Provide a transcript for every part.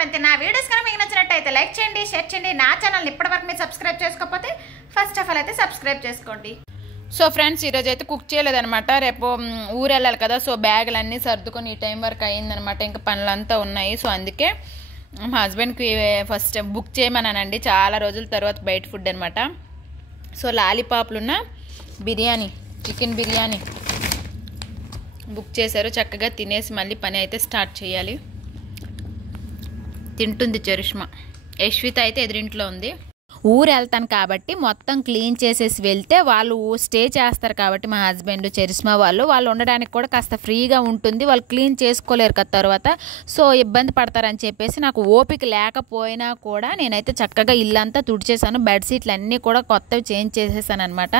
శ్రావంతి. నా వీడియోస్ కనుక మీకు నచ్చినట్టయితే లైక్ చేయండి, షేర్ చేయండి. నా ఛానల్ని ఇప్పటివరకు మీరు సబ్స్క్రైబ్ చేసుకోకపోతే ఫస్ట్ ఆఫ్ ఆల్ అయితే సబ్స్క్రైబ్ చేసుకోండి. సో ఫ్రెండ్స్, ఈరోజు అయితే కుక్ చేయలేదనమాట. రేపు ఊరు వెళ్ళాలి కదా, సో బ్యాగులన్నీ సర్దుకొని ఈ టైం వరకు అయ్యిందనమాట. ఇంకా పనులంతా ఉన్నాయి. సో అందుకే మా హస్బెండ్కి ఫస్ట్ బుక్ చేయమన్నానండి, చాలా రోజుల తర్వాత బయట ఫుడ్ అనమాట. సో లాలీపాప్లున్న బిర్యానీ, చికెన్ బిర్యానీ బుక్ చేశారు. చక్కగా తినేసి మళ్ళీ పని అయితే స్టార్ట్ చేయాలి. తింటుంది చరిష్మా. యశ్విత అయితే ఎదురింట్లో ఉంది. ఊరు వెళ్తాను కాబట్టి మొత్తం క్లీన్ చేసేసి వెళ్తే వాళ్ళు స్టే చేస్తారు కాబట్టి మా హస్బెండ్ చరిష్మా వాళ్ళు ఉండడానికి కూడా కాస్త ఫ్రీగా ఉంటుంది. వాళ్ళు క్లీన్ చేసుకోలేరు కదా తర్వాత, సో ఇబ్బంది పడతారని చెప్పేసి నాకు ఓపిక లేకపోయినా కూడా నేనైతే చక్కగా ఇల్లంతా తుడిచేసాను. బెడ్షీట్లు అన్నీ కూడా కొత్తవి చేంజ్ చేసేసాను అనమాట.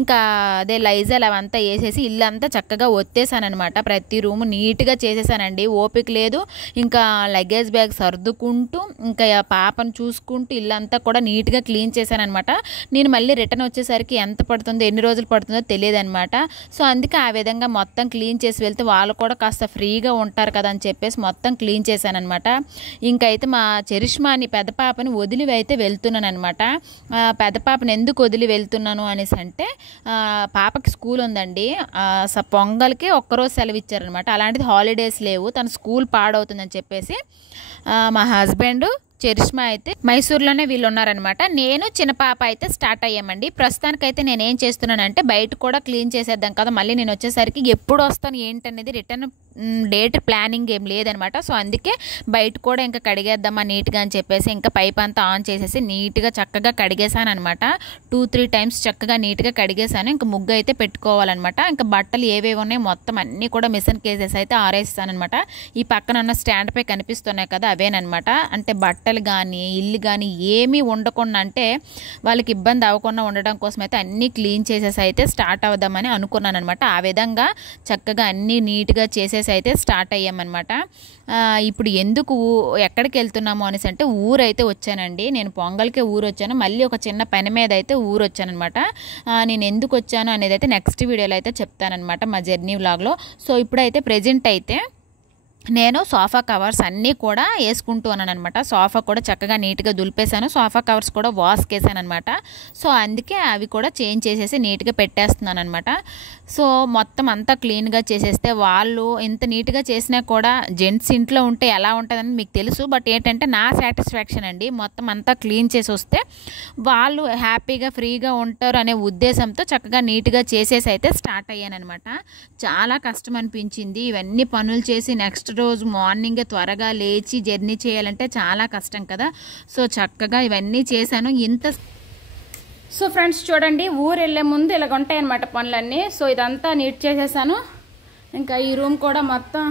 ఇంకా అదే లైజాల్ అవంతా వేసేసి ఇల్లంతా చక్కగా ఒత్తేసాను అనమాట. ప్రతి రూము నీట్గా చేసేసానండి. ఓపిక లేదు. ఇంకా లగేజ్ బ్యాగ్ సర్దుకుంటూ ఇంకా పాపను చూసుకుంటూ ఇల్లంతా కూడా నీట్గా క్లీన్ చేశాను అనమాట. నేను మళ్ళీ రిటర్న్ వచ్చేసరికి ఎంత పడుతుందో, ఎన్ని రోజులు పడుతుందో తెలియదు అనమాట. సో అందుకే ఆ విధంగా మొత్తం క్లీన్ చేసి వెళ్తే వాళ్ళు కూడా కాస్త ఫ్రీగా ఉంటారు కదా అని చెప్పేసి మొత్తం క్లీన్ చేశాను అనమాట. ఇంకైతే మా చరిష్మాని పెద్ద పాపని వదిలి అయితే వెళ్తున్నాను అనమాట. పెద్ద పాపని ఎందుకు వదిలి వెళ్తున్నాను అనేసి అంటే, పాపకి స్కూల్ ఉందండి. పొంగల్కి ఒక్కరోజు సెలవు ఇచ్చారనమాట. అలాంటిది హాలిడేస్ లేవు, తన స్కూల్ పాడవుతుందని చెప్పేసి మా హస్బెండ్ చరిష్మా అయితే మైసూర్లోనే వీళ్ళు ఉన్నారనమాట. నేను చిన్న పాప అయితే స్టార్ట్ అయ్యామండి. ప్రస్తుతానికైతే నేను ఏం చేస్తున్నానంటే బయట కూడా క్లీన్ చేసేద్దాం కదా, మళ్ళీ నేను వచ్చేసరికి ఎప్పుడు వస్తాను ఏంటనేది రిటర్న్ డేట్ ప్లానింగ్ ఏం లేదనమాట. సో అందుకే బయట కూడా ఇంకా కడిగేద్దామా నీట్గా అని చెప్పేసి ఇంకా పైప్ అంతా ఆన్ చేసేసి నీట్గా చక్కగా కడిగేసాను అనమాట. 2-3 టైమ్స్ చక్కగా నీట్గా కడిగేసాను. ఇంకా ముగ్గు అయితే పెట్టుకోవాలన్నమాట. ఇంకా బట్టలు ఏవేవి ఉన్నాయి మొత్తం అన్నీ కూడా మిషన్ కేసెస్ అయితే ఆరేస్తాను అనమాట. ఈ పక్కన ఉన్న స్టాండ్ పై కనిపిస్తున్నాయి కదా, అవేనమాట. అంటే బట్టలు కానీ ఇల్లు కానీ ఏమీ ఉండకుండా, అంటే వాళ్ళకి ఇబ్బంది అవ్వకుండా ఉండడం కోసం అయితే అన్నీ క్లీన్ చేసేసి అయితే స్టార్ట్ అవుదామని అనుకున్నాను అనమాట. ఆ విధంగా చక్కగా అన్నీ నీట్గా చేసేసి అయితే స్టార్ట్ అయ్యామన్నమాట. ఇప్పుడు ఎందుకు ఎక్కడికి వెళ్తున్నాము అనేసి అంటే ఊరైతే వచ్చానండి. నేను పొంగల్కే ఊరు వచ్చాను, మళ్ళీ ఒక చిన్న పని మీద అయితే ఊరు వచ్చానమాట. నేను ఎందుకు వచ్చాను అనేది అయితే నెక్స్ట్ వీడియోలో అయితే చెప్తానమాట, మా జర్నీ వ్లాగ్లో. సో ఇప్పుడైతే ప్రెజెంట్ అయితే నేను సోఫా కవర్స్ అన్నీ కూడా వేసుకుంటూ ఉన్నాను అనమాట. సోఫా కూడా చక్కగా నీట్గా దులిపేశాను. సోఫా కవర్స్ కూడా వాష్కి వేసాను అనమాట. సో అందుకే అవి కూడా చేంజ్ చేసేసి నీట్గా పెట్టేస్తున్నాను అనమాట. సో మొత్తం అంతా క్లీన్గా చేసేస్తే, వాళ్ళు ఇంత నీట్గా చేసినా కూడా జెంట్స్ ఇంట్లో ఉంటే ఎలా ఉంటుందని మీకు తెలుసు. బట్ ఏంటంటే నా సాటిస్ఫాక్షన్ అండి, మొత్తం అంతా క్లీన్ చేసి వస్తే వాళ్ళు హ్యాపీగా ఫ్రీగా ఉంటారు అనే ఉద్దేశంతో చక్కగా నీట్గా చేసేసి అయితే స్టార్ట్ అయ్యాను అనమాట. చాలా కష్టం అనిపించింది. ఇవన్నీ పనులు చేసి నెక్స్ట్ రోజు మార్నింగే త్వరగా లేచి జర్నీ చేయాలంటే చాలా కష్టం కదా. సో చక్కగా ఇవన్నీ చేశాను. సో ఫ్రెండ్స్ చూడండి, ఊరు వెళ్ళే ముందు ఇలాగ ఉంటాయన్నమాట పనులన్నీ. సో ఇదంతా నీట్ చేసేసాను. ఇంకా ఈ రూమ్ కూడా మొత్తం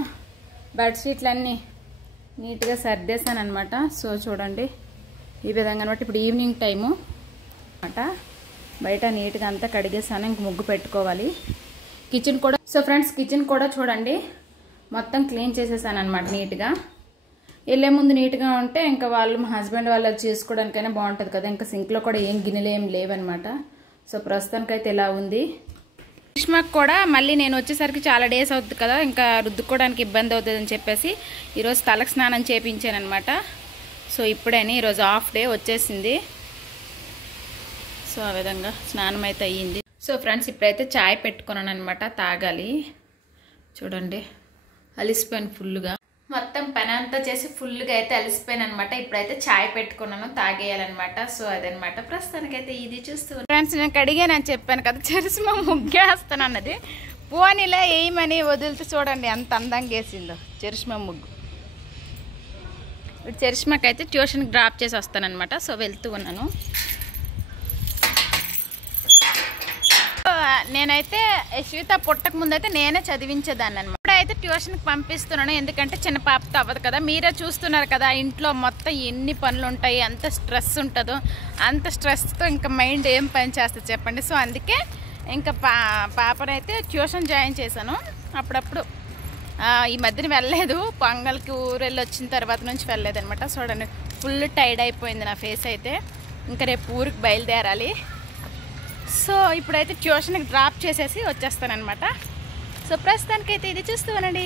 బెడ్షీట్లన్నీ నీట్గా సర్దేశాను అనమాట. సో చూడండి ఈ విధంగా అనమాట. ఇప్పుడు ఈవినింగ్ టైము అనమాట. బయట నీట్గా అంతా కడిగేసాను. ఇంక ముగ్గు పెట్టుకోవాలి. కిచెన్ కూడా, సో ఫ్రెండ్స్ కిచెన్ కూడా చూడండి మొత్తం క్లీన్ చేసేసాను అనమాట నీట్గా. వెళ్ళే ముందు నీట్గా ఉంటే ఇంకా వాళ్ళు మా హస్బెండ్ వాళ్ళు చేసుకోవడానికైనా బాగుంటుంది కదా. ఇంకా సింక్లో కూడా ఏం గిన్నెలు ఏం లేవన్నమాట. సో ప్రస్తుతానికైతే ఇలా ఉంది. సుష్మాకు కూడా మళ్ళీ నేను వచ్చేసరికి చాలా డేస్ అవుతుంది కదా, ఇంకా రుద్దుకోవడానికి ఇబ్బంది అవుతుంది అని చెప్పేసి ఈరోజు తలకు స్నానం చేయించాను అనమాట. సో ఇప్పుడైనా ఈరోజు హాఫ్ డే వచ్చేసింది. సో ఆ విధంగా స్నానం అయితే అయ్యింది. సో ఫ్రెండ్స్ ఇప్పుడైతే చాయ్ పెట్టుకున్నాను అనమాట, తాగాలి. చూడండి అలిసిపోయాను ఫుల్గా, మొత్తం పని అంతా చేసి ఫుల్గా అయితే అలిసిపోయాను అనమాట. ఇప్పుడైతే చాయ్ పెట్టుకున్నాను, తాగేయాలన్నమాట. సో అదనమాట ప్రస్తుతానికైతే ఇది చూస్తూ ఫ్రెండ్స్. నేను కడిగానని చెప్పాను కదా, చరిష్మా ముగ్గేస్తాను అన్నది. పోనీలా వేయమని వదిలితే చూడండి ఎంత అందంగా వేసిందో చరిష్మా ముగ్గు. ఇప్పుడు చరిష్మాకి అయితే ట్యూషన్కి డ్రాప్ చేసి వస్తానమాట. సో వెళ్తూ ఉన్నాను. నేనైతే యశ్విత పుట్టక ముందైతే నేనే చదివించేదాన్ని అనమాట. ఇప్పుడైతే ట్యూషన్కి పంపిస్తున్నాను, ఎందుకంటే చిన్న పాపతో అవ్వదు కదా. మీరే చూస్తున్నారు కదా ఇంట్లో మొత్తం ఎన్ని పనులు ఉంటాయి, అంత స్ట్రెస్ ఉంటుందో. అంత స్ట్రెస్తో ఇంకా మైండ్ ఏం పని చేస్తుంది చెప్పండి. సో అందుకే ఇంకా పాపనైతే ట్యూషన్ జాయిన్ చేశాను. అప్పుడప్పుడు ఈ మధ్యన వెళ్ళలేదు, పొంగల్కి ఊరు వెళ్ళి వచ్చిన తర్వాత నుంచి వెళ్ళలేదు అనమాట. చూడండి ఫుల్ టైర్డ్ అయిపోయింది నా ఫేస్ అయితే. ఇంకా రేపు ఊరికి బయలుదేరాలి. సో ఇప్పుడైతే ట్యూషన్కి డ్రాప్ చేసేసి వచ్చేస్తానమాట. సో ప్రస్తుతానికైతే ఇది చూస్తూ ఉండండి.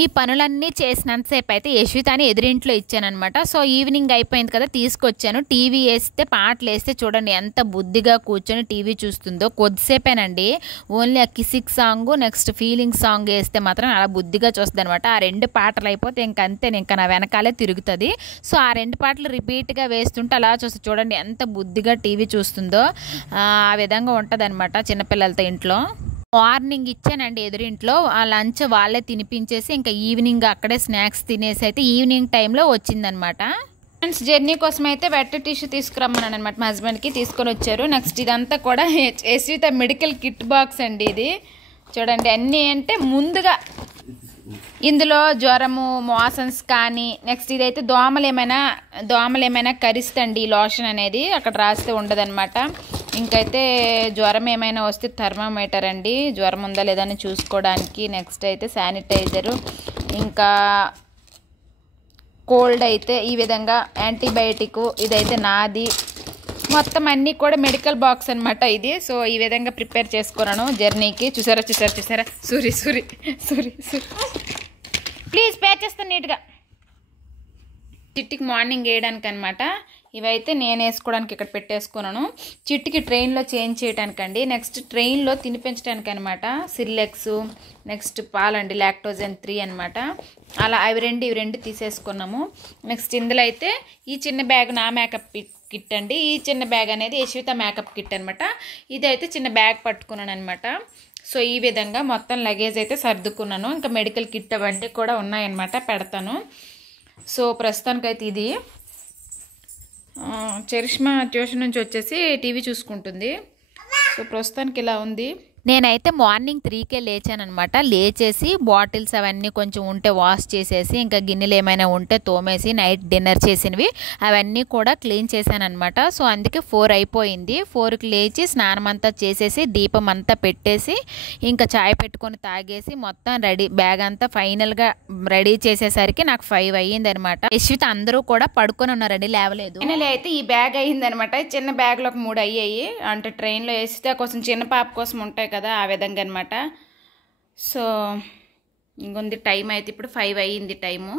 ఈ పనులన్నీ చేసినంతసేపు అయితే యశ్వితాని ఎదురింట్లో ఇచ్చానమాట. సో ఈవినింగ్ అయిపోయింది కదా, తీసుకొచ్చాను. టీవీ వేస్తే పాటలు వేస్తే చూడండి ఎంత బుద్ధిగా కూర్చొని టీవీ చూస్తుందో. కొద్దిసేపేనండి, ఓన్లీ ఆ Kissik song next feeling song వేస్తే మాత్రం అలా బుద్ధిగా చూస్తుంది అనమాట. ఆ 2 పాటలు అయిపోతే ఇంకంతే, ఇంకా నా వెనకాలే తిరుగుతుంది. సో ఆ 2 పాటలు రిపీట్గా వేస్తుంటే అలా చూస్తే చూడండి ఎంత బుద్ధిగా టీవీ చూస్తుందో. ఆ విధంగా ఉంటుంది అనమాట చిన్నపిల్లలతో ఇంట్లో. మార్నింగ్ ఇచ్చానండి ఎదురింట్లో, ఆ లంచ్ వాళ్ళే తినిపించేసి ఇంకా ఈవినింగ్ అక్కడే స్నాక్స్ తినేసి అయితే ఈవినింగ్ టైంలో వచ్చిందనమాట. ఫ్రెండ్స్ జర్నీ కోసం అయితే వెట్ టిష్యూ తీసుకురమ్మన్నాను అనమాట, మా హస్బెండ్కి తీసుకొని వచ్చారు. నెక్స్ట్ ఇదంతా కూడా యశ్విత మెడికల్ కిట్ బాక్స్ అండి ఇది. చూడండి అన్నీ అంటే ముందుగా ఇందులో జ్వరము మోషన్స్ కానీ, నెక్స్ట్ ఇదైతే దోమలు ఏమైనా కరిస్తండి లోషన్ అనేది, అక్కడ రాస్తే ఉండదన్నమాట. ఇంకైతే జ్వరం ఏమైనా వస్తే థర్మామీటర్ అండి, జ్వరం ఉందా లేదా అని చూసుకోవడానికి. నెక్స్ట్ అయితే శానిటైజరు, ఇంకా కోల్డ్ అయితే ఈ విధంగా యాంటీబయాటిక్, ఇదైతే నాది. మొత్తం అన్నీ కూడా మెడికల్ బాక్స్ అనమాట ఇది. సో ఈ విధంగా ప్రిపేర్ చేసుకున్నాను జర్నీకి. చూసారా సూరి ప్లీజ్ పే చేస్తాను నీట్గా. చిట్టికి మార్నింగ్ వేయడానికి అనమాట. ఇవైతే నేను వేసుకోవడానికి ఇక్కడ పెట్టేసుకున్నాను. చిట్టికి ట్రైన్లో చేంజ్ చేయడానికండి, నెక్స్ట్ ట్రైన్లో తినిపించడానికి అనమాట. సిర్లెక్స్ నెక్స్ట్ పాలండి, లాక్టోజన్ 3 అనమాట. అలా ఇవి రెండు తీసేసుకున్నాము. నెక్స్ట్ ఇందులో అయితే ఈ చిన్న బ్యాగ్ నా మేకప్ కిట్ అండి. ఈ చిన్న బ్యాగ్ అనేది యశ్విత మేకప్ కిట్ అనమాట. ఇదైతే చిన్న బ్యాగ్ పట్టుకున్నాను అనమాట. సో ఈ విధంగా మొత్తం లగేజ్ అయితే సర్దుకున్నాను. ఇంకా మెడికల్ కిట్ అవన్నీ కూడా ఉన్నాయన్నమాట, పెడతాను. సో ప్రస్తుతానికైతే ఇది చరిష్మా ట్యూషన్ నుంచి వచ్చేసి టీవీ చూసుకుంటుంది. సో ప్రస్తుతానికి ఇలా ఉంది. నేనైతే మార్నింగ్ 3కే లేచానమాట. లేచేసి బాటిల్స్ అవన్నీ కొంచెం ఉంటే వాష్ చేసేసి, ఇంకా గిన్నెలు ఏమైనా ఉంటే తోమేసి, నైట్ డిన్నర్ చేసినవి అవన్నీ కూడా క్లీన్ చేశానమాట. సో అందుకే 4 అయిపోయింది. 4కి లేచి స్నానం అంతా చేసేసి దీపం అంతా పెట్టేసి ఇంకా చాయ్ పెట్టుకొని తాగేసి మొత్తం రెడీ, బ్యాగ్ అంతా ఫైనల్గా రెడీ చేసేసరికి నాకు 5 అయ్యింది అనమాట. యశ్విత అందరూ కూడా పడుకొని ఉన్నారండి, లేవలేదు. ఫైనల్ అయితే ఈ బ్యాగ్ అయ్యిందనమాట. చిన్న బ్యాగ్లో ఒక 3 అయ్యాయి, అంటే ట్రైన్లో యశ్విత కోసం చిన్న పాప కోసం ఉంటాయి కదా ఆ విధంగా అనమాట. సో ఇంకొంది టైం అయితే ఇప్పుడు 5 అయ్యింది టైము.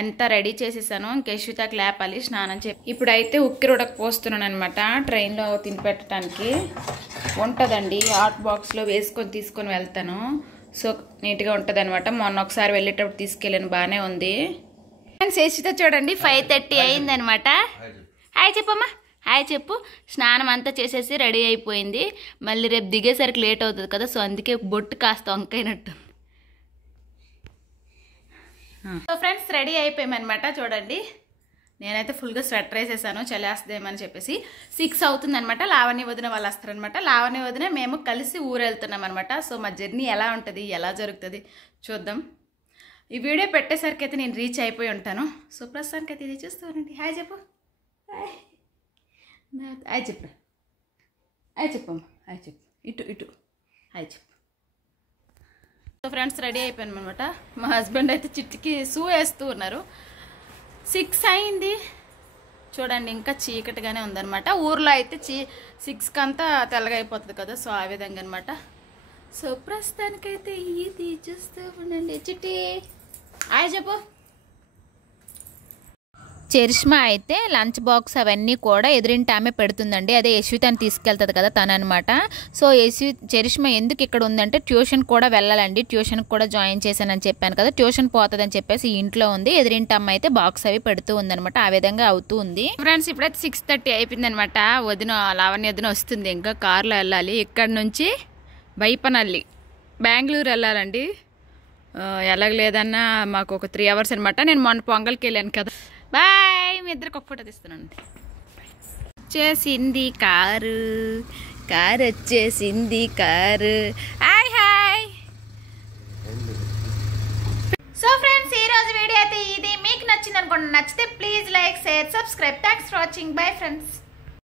అంతా రెడీ చేసేసాను. ఇంకా యశ్వితకి లేపాలి స్నానం చెప్పి. ఇప్పుడైతే ఉక్కిరుడకు పోస్తున్నాను అనమాట. ట్రైన్లో తినిపెట్టడానికి ఉంటుందండి, హాట్ బాక్స్లో వేసుకొని తీసుకొని వెళ్తాను. సో నీట్గా ఉంటుంది అనమాట. మొన్న ఒకసారి వెళ్ళేటప్పుడు తీసుకెళ్ళాను, బాగానే ఉంది. యశ్విత చూడండి 5:30 అయింది అనమాట. హాయ్ చెప్పమ్మా, హాయ్ చెప్పు. స్నానం అంతా చేసేసి రెడీ అయిపోయింది. మళ్ళీ రేపు దిగేసరికి లేట్ అవుతుంది కదా, సో అందుకే బొట్టు కాస్త వంకైనట్టు. సో ఫ్రెండ్స్ రెడీ అయిపోయామన్నమాట. చూడండి నేనైతే ఫుల్గా స్వెటర్ వేసేసాను, చలేస్తుందేమని చెప్పేసి. 6 అవుతుంది అనమాట. లావణ్య వదిన వాళ్ళు వస్తారనమాట. లావణ్య వదిన మేము కలిసి ఊరు వెళ్తున్నాం అనమాట. సో మా జర్నీ ఎలా ఉంటుంది, ఎలా జరుగుతుంది చూద్దాం. ఈ వీడియో పెట్టేసరికి అయితే నేను రీచ్ అయిపోయి ఉంటాను. సో ప్రస్తుతానికి అయితే ఇది చూస్తానండి. హాయ్ చెప్పు, హాయ్ చెప్పు, హాయ్ చెప్పమ్మా, హాయ్ చెప్పు, ఇటు హాయ్ చెప్పు. సో ఫ్రెండ్స్ రెడీ అయిపోయాను అనమాట. మా హస్బెండ్ అయితే చిట్టికి షూ వేస్తూ ఉన్నారు. 6 అయింది చూడండి, ఇంకా చీకటిగానే ఉందన్నమాట. ఊర్లో అయితే 6కి అంతా తెల్లగా అయిపోతుంది కదా, సో ఆ విధంగా అనమాట. సో ప్రస్తుతానికైతే ఇది చూస్తూ ఉండండి. చిట్టి హాయ్ చెప్పు. చరిష్మా అయితే లంచ్ బాక్స్ అవన్నీ కూడా ఎదురింటి ఆమె పెడుతుందండి. అదే యశ్వితని తీసుకెళ్తుంది కదా తను అనమాట. సో చరిష్మా ఎందుకు ఇక్కడ ఉందంటే ట్యూషన్ కూడా వెళ్ళాలండి, ట్యూషన్కి కూడా జాయిన్ చేశానని చెప్పాను కదా, ట్యూషన్ పోతుందని చెప్పేసి ఇంట్లో ఉంది. ఎదురింటి అమ్మ అయితే బాక్స్ అవి పెడుతూ ఉందనమాట. ఆ విధంగా అవుతూ ఉంది. ఫ్రెండ్స్ ఇప్పుడైతే 6:30 అయిపోయింది అనమాట. లావణ్య వదిన వస్తుంది, ఇంకా కార్లో వెళ్ళాలి. ఇక్కడ నుంచి బైపనల్లి బెంగళూరు వెళ్ళాలండి. ఎలాగలేదన్నా మాకు ఒక 3 అవర్స్ అనమాట. నేను మొన్న పొంగల్కి వెళ్ళాను కదా. బాయ్, మీ ఇద్దరికి ఒక ఫోటో తీస్తున్నాను. వచ్చేసింది కారు, వచ్చేసింది car. Hi hi. So friends ఈ రోజు వీడియో అయితే ఇది. మీకు నచ్చింది అనుకోండి. నచ్చితే please like, share, subscribe. Thanks for watching. Bye friends.